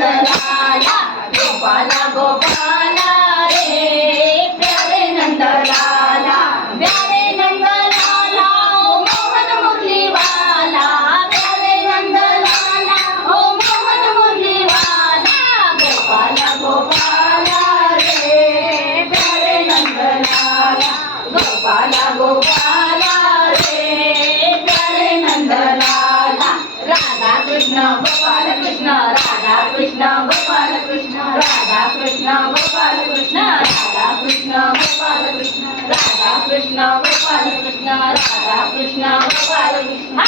नंदलाला गोपाला गोपाला रे प्यारे नंदलाला प्यारे नंदलाला ओ मोहन मुरली वाला प्यारे नंदलाला ओ मोहन मुरली वाला गोपाला गोपाला रे प्यारे नंदलाला गोपाला गोपाला रे प्यारे नंदलाला राधा कृष्ण गोपाल कृष्ण राधा कृष्ण गोपाल कृष्ण राधा कृष्ण गोपाल कृष्ण राधा कृष्ण गोपाल कृष्ण राधा कृष्ण गोपाल कृष्ण राधा कृष्ण गोपाल कृष्ण